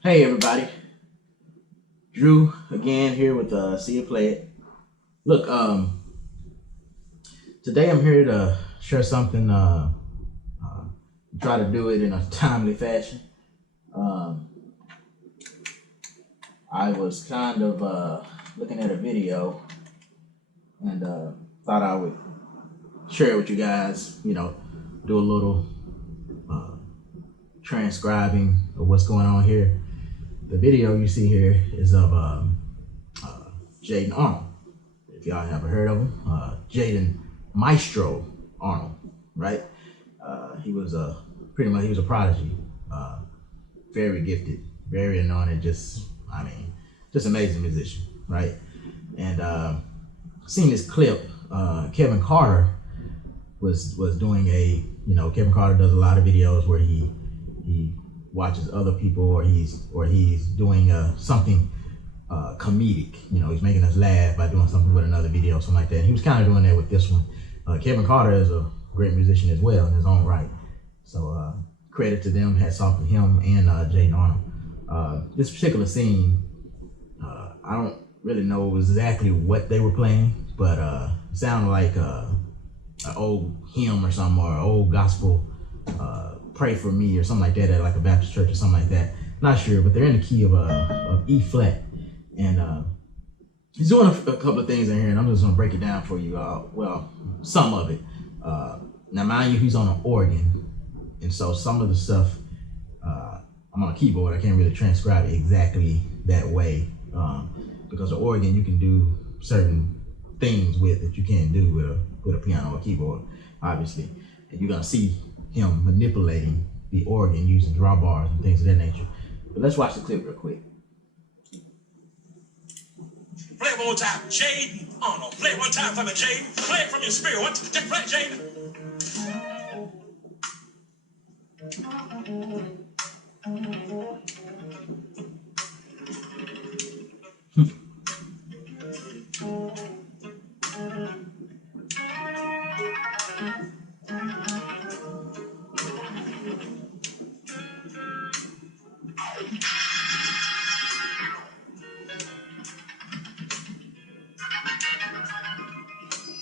Hey everybody, Drew again here with See You Play It. Look, today I'm here to share something. Try to do it in a timely fashion. Um, I was kind of looking at a video and thought I would share it with you guys. You know, do a little transcribing of what's going on here. The video you see here is of Jayden Arnold. If y'all haven't heard of him, Jayden Maestro Arnold, right? He was pretty much he was a prodigy, very gifted, very anointed, just amazing musician, right? And seen this clip, Kevin Carter was doing Kevin Carter does a lot of videos where he watches other people or he's doing something comedic. He's making us laugh by doing something with another video, something like that. And he was kind of doing that with this one. Kevin Carter is a great musician as well in his own right. So credit to them, hats off to him and Jayden Arnold. This particular scene, I don't really know exactly what they were playing, but it sounded like an old hymn or something, or an old gospel, Pray For Me or something like that at like a Baptist church or something like that. Not sure, but they're in the key of E flat. And he's doing a couple of things in here, and I'm just gonna break it down for you. Well, some of it. Now, mind you, he's on an organ, and so some of the stuff I'm on a keyboard. I can't really transcribe it exactly that way because the organ you can do certain things with that you can't do with a piano or keyboard, obviously. And you're gonna see him manipulating the organ using drawbars and things of that nature. But let's watch the clip real quick. Play it one more time. Jayden Arnold. Play it one time for me, Jayden. Play it from your spirit. Just play it, Jayden.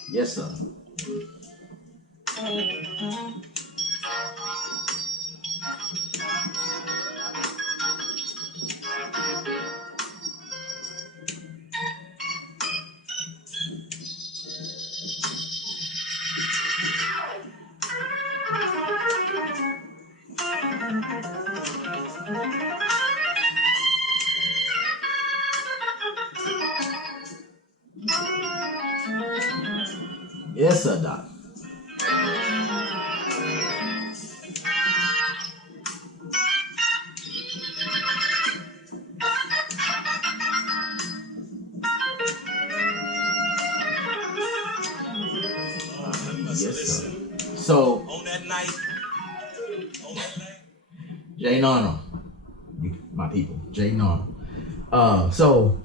Yes, sir. Yes, sir, Doc. Yes, sir. So on that night, Jayden Arnold, my people, Jayden Arnold. So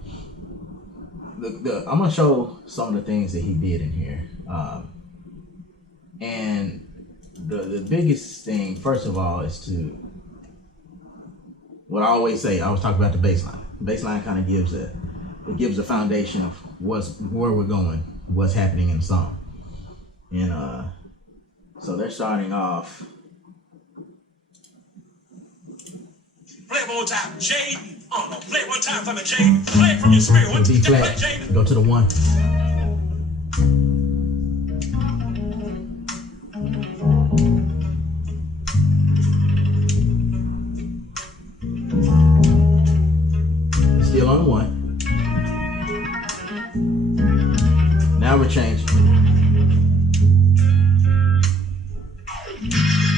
I'm gonna show some of the things that he did in here, and the biggest thing, first of all, is to what I always say. I always talk about the bass line. The bass line kind of gives a foundation of where we're going, what's happening in the song, and so they're starting off. Play it one more time. Jayden Arnold. Play it one time for me, Jayden. Play it from your spirit. B flat. Go to the 1. Still on the 1. Now we're changing to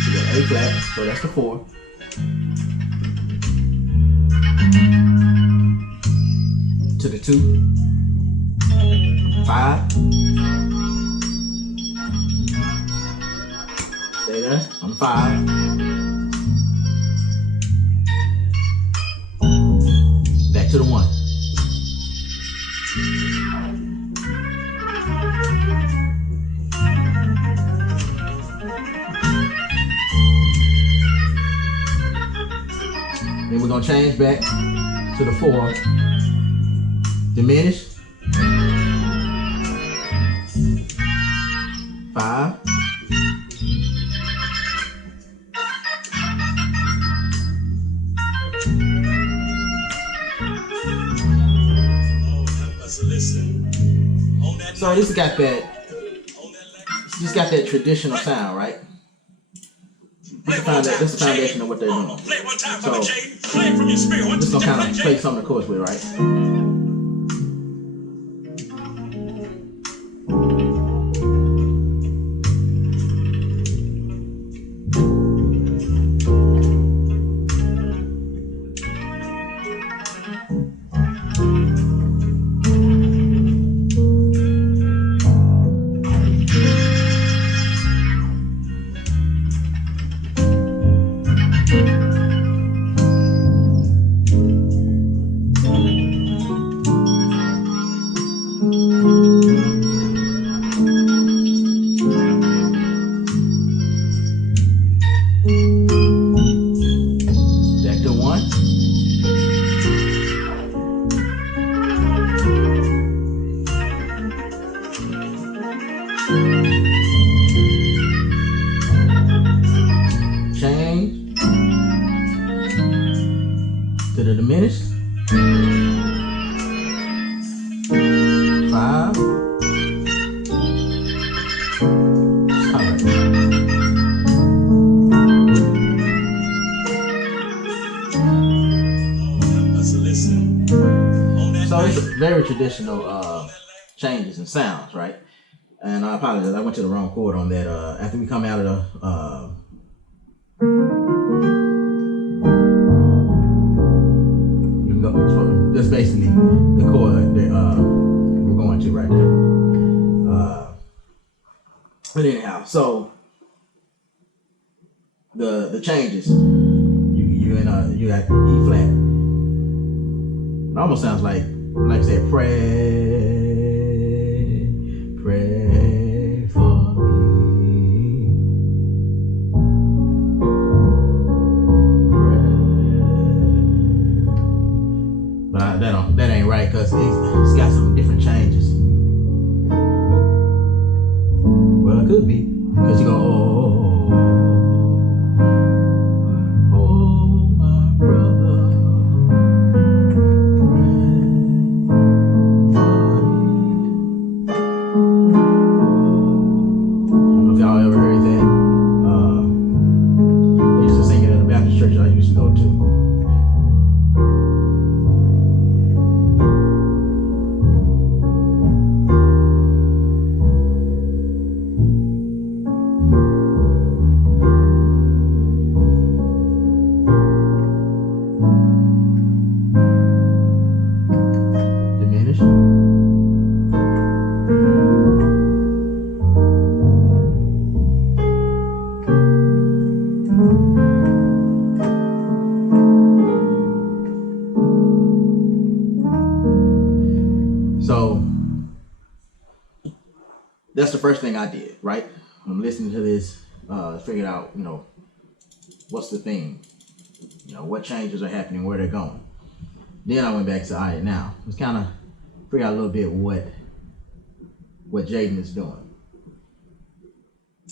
the A flat. So that's the 4. To the 2, 5, stay there on 5, back to the 1, Then we're gonna change back to the 4, diminish, 5, so this got that traditional sound, right? This is the foundation of what they're doing. So just gonna kind of play some of the chords with, right? Change to the diminished, 5. So it's very traditional changes and sounds, right? And I apologize, I went to the wrong chord on that. After we come out of the you can go, so that's basically the chord that we're going to right there. But anyhow, so the changes, you got E flat. It almost sounds like I said, pray for me. But that ain't right, because it's got some different changes. Well, it could be, because you go, oh my brother. So that's the first thing I did, right? I'm listening to this, figured out, what's the theme? What changes are happening, where they're going. Then I went back to, all right, now let's kind of figure out a little bit what Jayden is doing.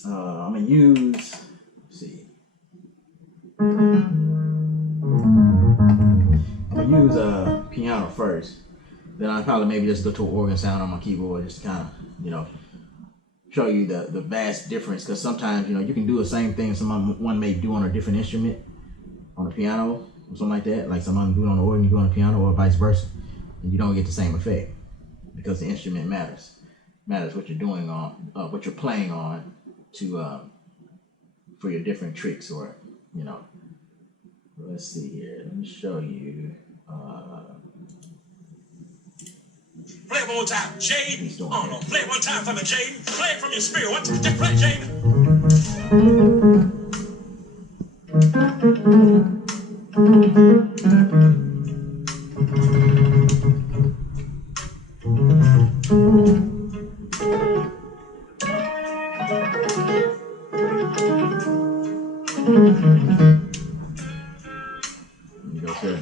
I'm gonna use, let's see. I'm gonna use piano first. Then I'll probably maybe just go to an organ sound on my keyboard, just to kind of, show you the vast difference. Because sometimes, you can do the same thing someone may do on a different instrument, on a piano or something like that. Like someone do it on the organ, you do it on a piano, or vice versa, and you don't get the same effect because the instrument matters. Matters what you're doing on, what you're playing on, to for your different tricks, or Let's see here. Let me show you. Play it one more time, Jayden Arnold. Play it one time for me, Jayden. Play it from your spirit. What? Just play, Jayden. You know, sir.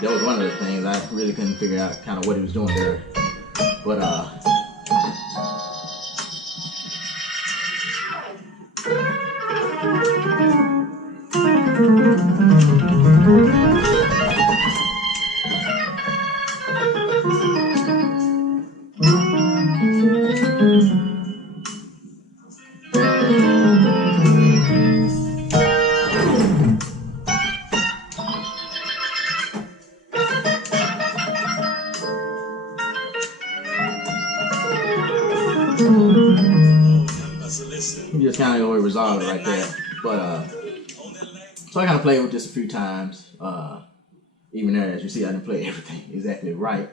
That was one of the things I really couldn't figure out kind of what he was doing there. But you just kind of resolve it right there. But so I kind of played with this a few times. Even there, as you see, I didn't play everything exactly right.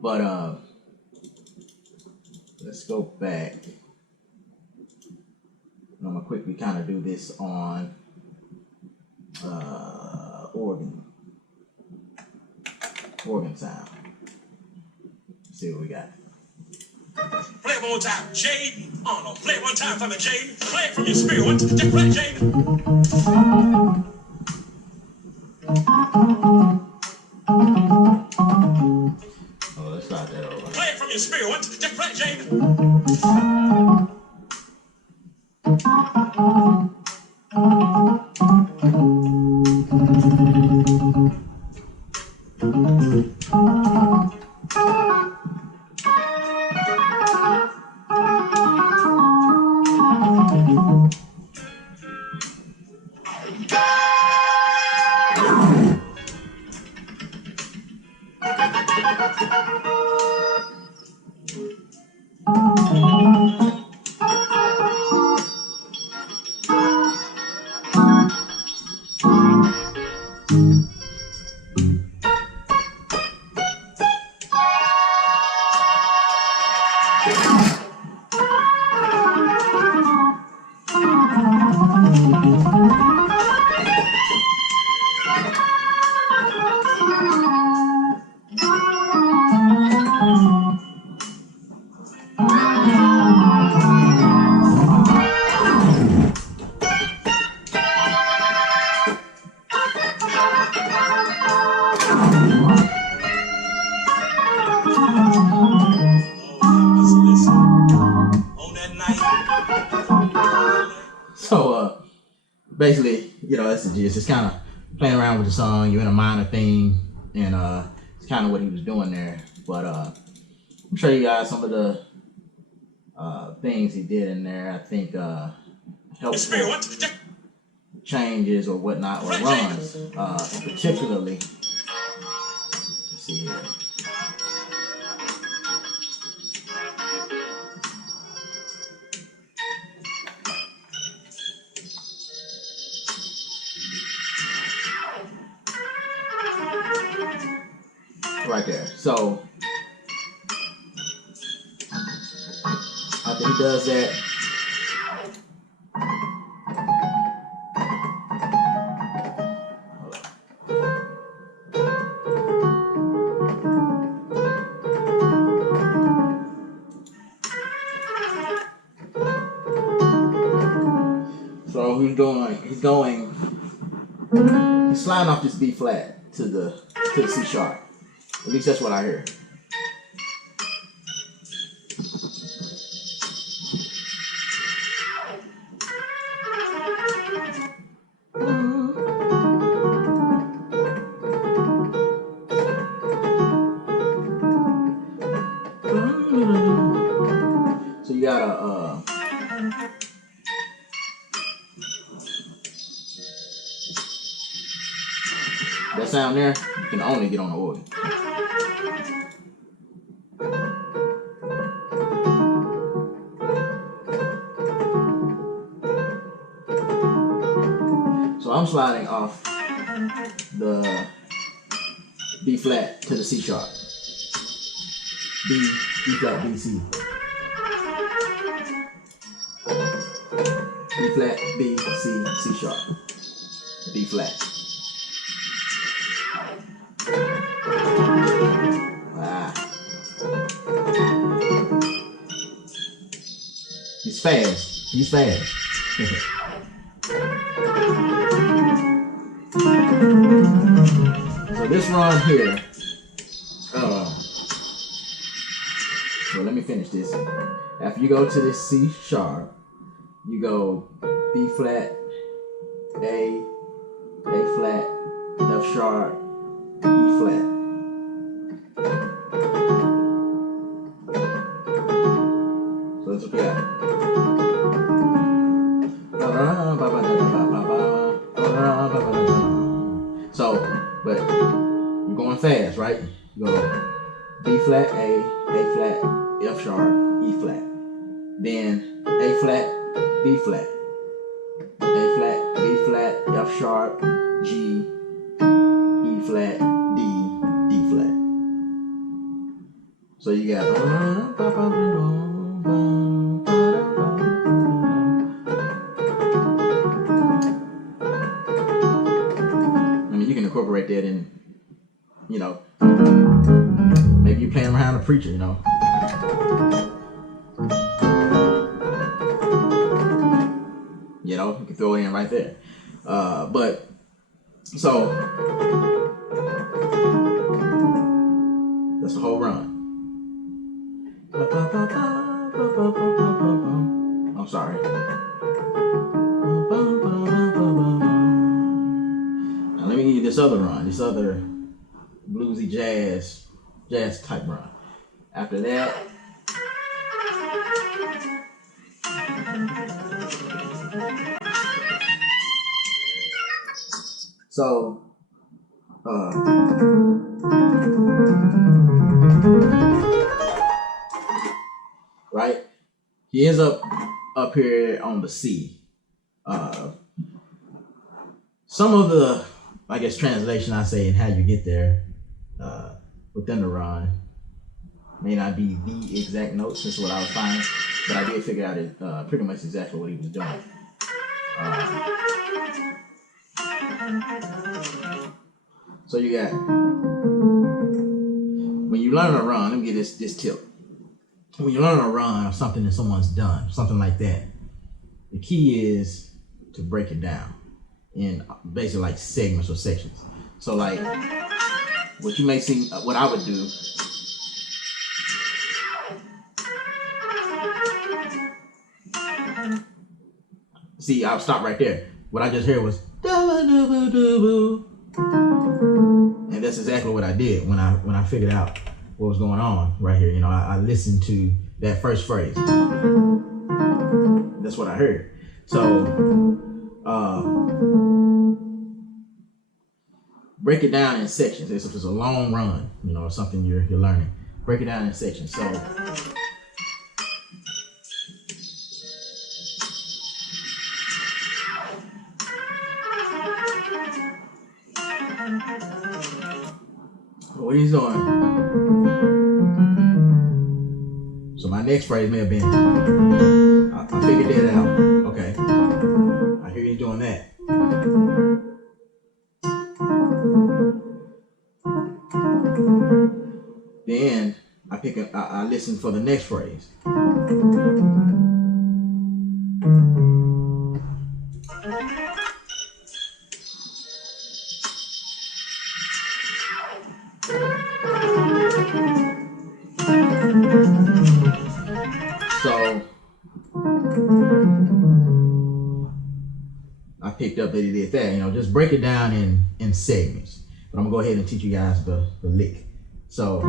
But let's go back. I'm gonna quickly kind of do this on organ sound. Let's see what we got. Play it one more time. Jayden Arnold. Play it one time for me, Jayden. Play it from your spirit. What? Just play, Jayden. Oh, let's start that over. Play it from your spirit. What? Just play, Jayden. So basically, you know, it's just kind of playing around with the song. You're in a minor theme, and it's kind of what he was doing there. But I'll show you guys some of the things he did in there. I think helpful changes or whatnot, or runs, particularly. Let's see here. Right there. So after he does that, so he's sliding off this B flat to the C sharp. At least that's what I hear. So you gotta that sound there, you can only get on the organ. So I'm sliding off the B flat to the C sharp. B flat, B, C. B flat, B, C, C sharp. B flat. Ah. He's fast. He's fast. So this run here, well, let me finish this. After you go to this C sharp, you go B flat, A flat, F sharp, E flat. So that's what we got. So, but you're going fast, right? You go B flat, A flat, F sharp, E flat. Then A flat, B flat, A flat, B flat, F sharp, G, E flat, D, D flat. So you got. I mean, you can incorporate that in, you know, maybe you're playing around a preacher, you know. You know, you can throw it in right there. But so that's the whole run. I'm sorry. Now let me give you this other run, this other bluesy jazz type run. After that, so right, he ends up here on the C. Some of the, I guess, translation I say and how you get there within the run may not be the exact notes. This is what I was finding, but I did figure out it pretty much exactly what he was doing. So you got, when you learn a run, let me get this tip. When you learn a run or something that someone's done, something like that, the key is to break it down in basically like segments or sections. So like, what you may see, what I would do, see, I'll stop right there. What I just heard was, and that's exactly what I did when I figured out what was going on right here. You know, I listened to that first phrase. That's what I heard. So break it down in sections. If it's a long run, you know, or something you're learning, break it down in sections. So what he's doing. So my next phrase may have been, I figured that out. Okay. I hear he's doing that. Then I listen for the next phrase. So I picked up that he did that. You know, just break it down in segments. But I'm gonna go ahead and teach you guys the lick. So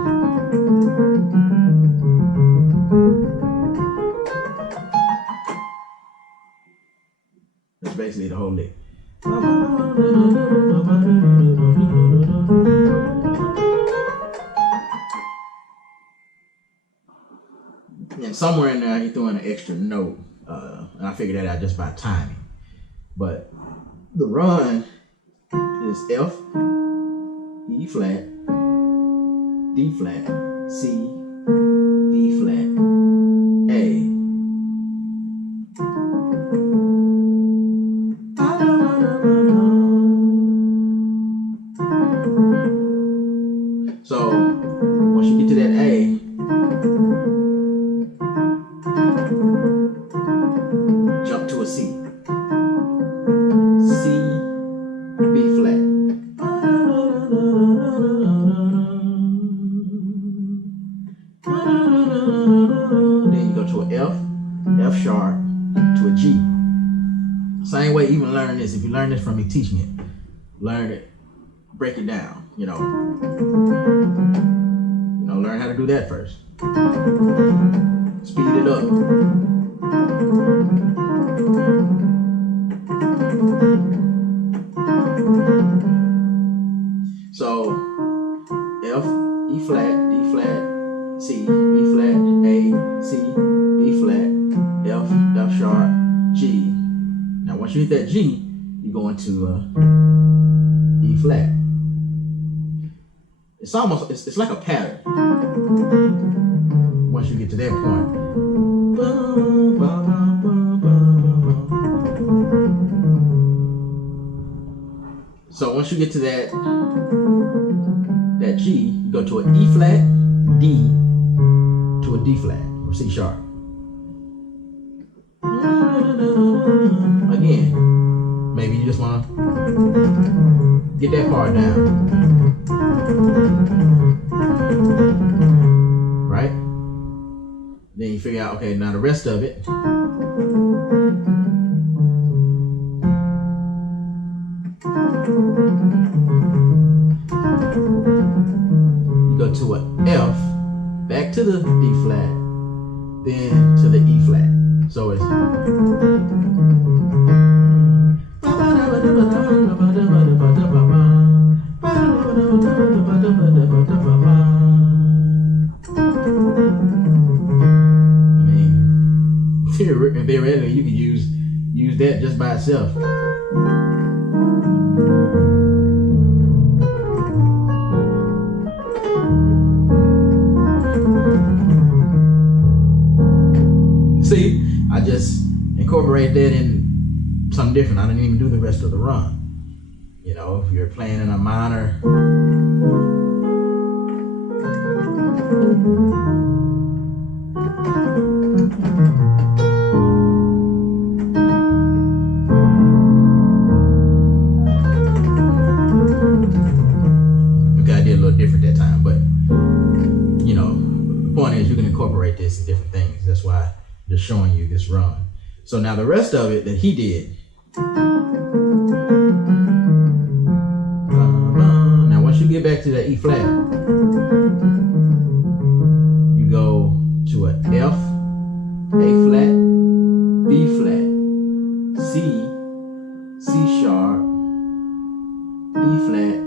that's basically the whole lick. And somewhere in there, he threw in an extra note, and I figured that out just by timing. But the run is F, E flat, D flat, C, B flat, A. So once you get to that A, jump to a C. C, B flat. Then you go to an F, F sharp, to a G. Same way, even learn this. If you learn this from me teaching it, learn it, break it down. Learn how to do that first. Speed it up. So F, E flat, D flat, C, B flat, A, C, B flat, F, F sharp, G. Now once you hit that G, you go into E flat. It's almost, it's like a pattern. Once you get to that point. So once you get to that G, you go to an E flat, D, to a D flat, or C sharp. Again, maybe you just want to get that part down. Right? Then you figure out, okay, now the rest of it. You go to an F, back to the D flat, then to the E flat. So it's theoretically, you could use that just by itself. See, I just incorporate that in something different. I didn't even do the rest of the run. If you're playing in a minor, okay, I did a little different that time, but the point is you can incorporate this in different things. That's why I'm just showing you this run. So now the rest of it that he did. Now once you get back to that E flat, you go to a F, A flat, B flat, C, C sharp, E flat.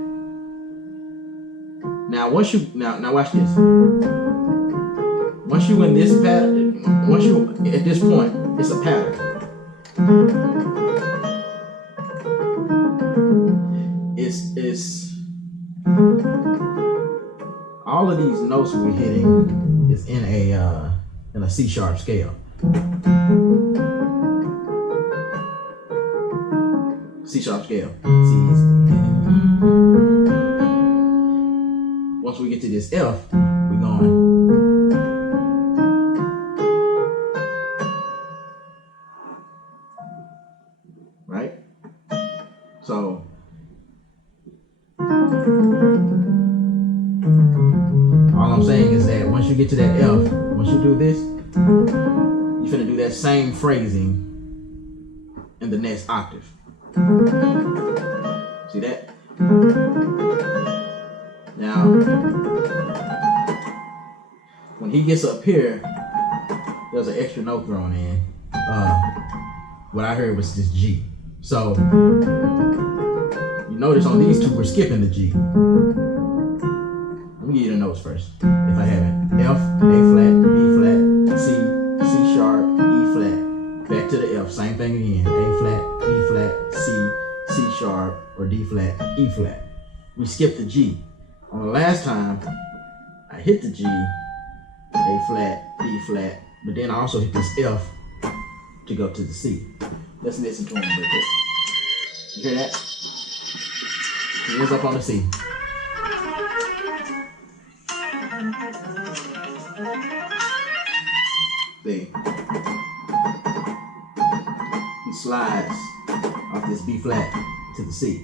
Now once you now watch this. Once you in this pattern, once you at this point, it's a pattern. It's all of these notes we're hitting is in a C sharp scale. C sharp scale. Once we get to this F, we're going. Right? So all I'm saying is that once you get to that F, once you do this, you're finna do that same phrasing in the next octave. See that? Now, when he gets up here, there's an extra note thrown in. What I heard was this G. So, you notice on these two, we're skipping the G. Let me give you the notes first. If I have it. F, A flat, B flat, C, C sharp, E flat. Back to the F, same thing again. A flat, B flat, C, C sharp, or D flat, E flat. We skipped the G. On the last time, I hit the G, A flat, B flat, but then I also hit this F to go to the C. Let's listen to him real quick. You hear that? He is up on the C. See, he slides off this B flat to the C.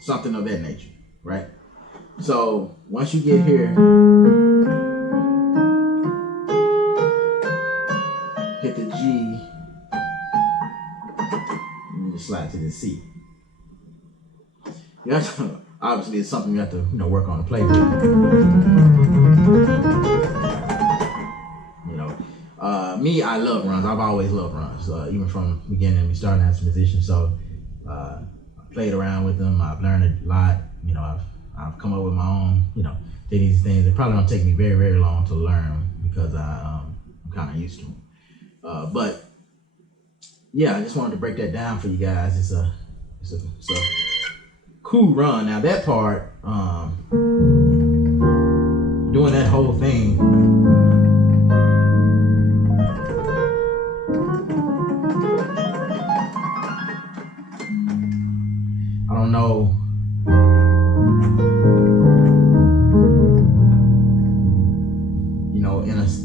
Something of that nature, right? So once you get here, hit the G, and you just slide to the C. You have to, obviously it's something you have to work on and play with. Me, I love runs. I've always loved runs, even from the beginning. We started as a musician, so I played around with them. I've learned a lot. I've come up with my own, these things. It probably don't take me very, very long to learn because I'm kind of used to them. But yeah, I just wanted to break that down for you guys. It's a cool run. Now that part, doing that whole thing, I don't know.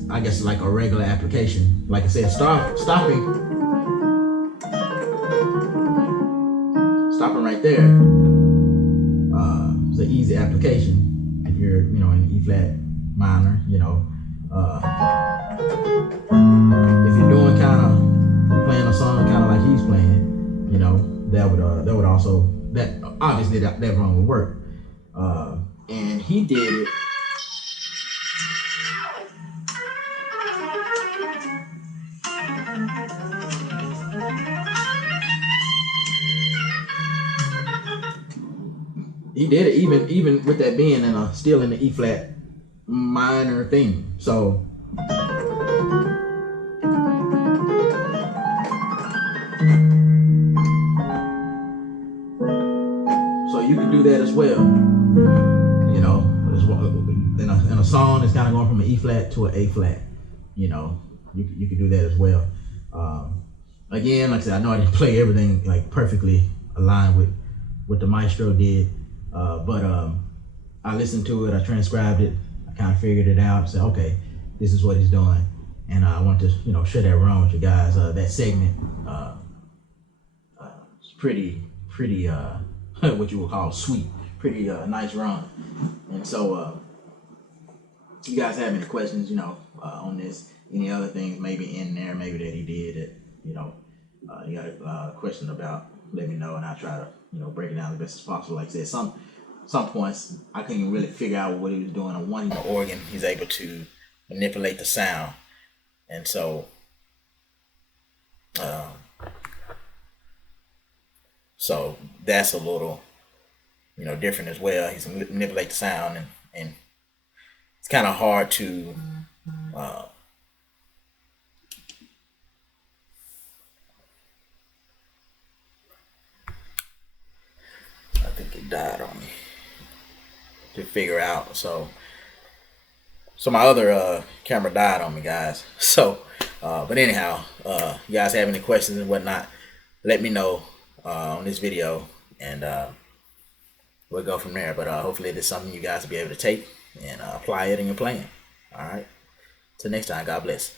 I guess like a regular application. Like I said, stopping right there is an easy application if you're in E flat minor. If you're doing kind of playing a song kind of like he's playing, that would also obviously that run would work. And he did it. He did it even with that being still in the E flat minor thing. So you can do that as well. In a song it's kind of going from an E flat to an A flat. You can do that as well. Again, like I said, I know I didn't play everything like perfectly aligned with what the maestro did. But I listened to it, I transcribed it, I kind of figured it out, said, okay, this is what he's doing. And I want to, share that around with you guys. That segment is pretty, what you would call sweet, pretty nice run. And so, if you guys have any questions, on this, any other things maybe in there, maybe that he did that, you got a question about, let me know, and I'll try to, break it down the best as possible. Like I said, some points I couldn't even really figure out what he was doing. On one organ, he's able to manipulate the sound, and so that's a little different as well. He's manipulate the sound, and it's kind of hard to I think it died on me to figure out. So my other camera died on me, guys. So but anyhow, you guys have any questions and whatnot, let me know on this video, and we'll go from there. But hopefully it's something you guys will be able to take and apply it in your playing. All right, till next time, God bless.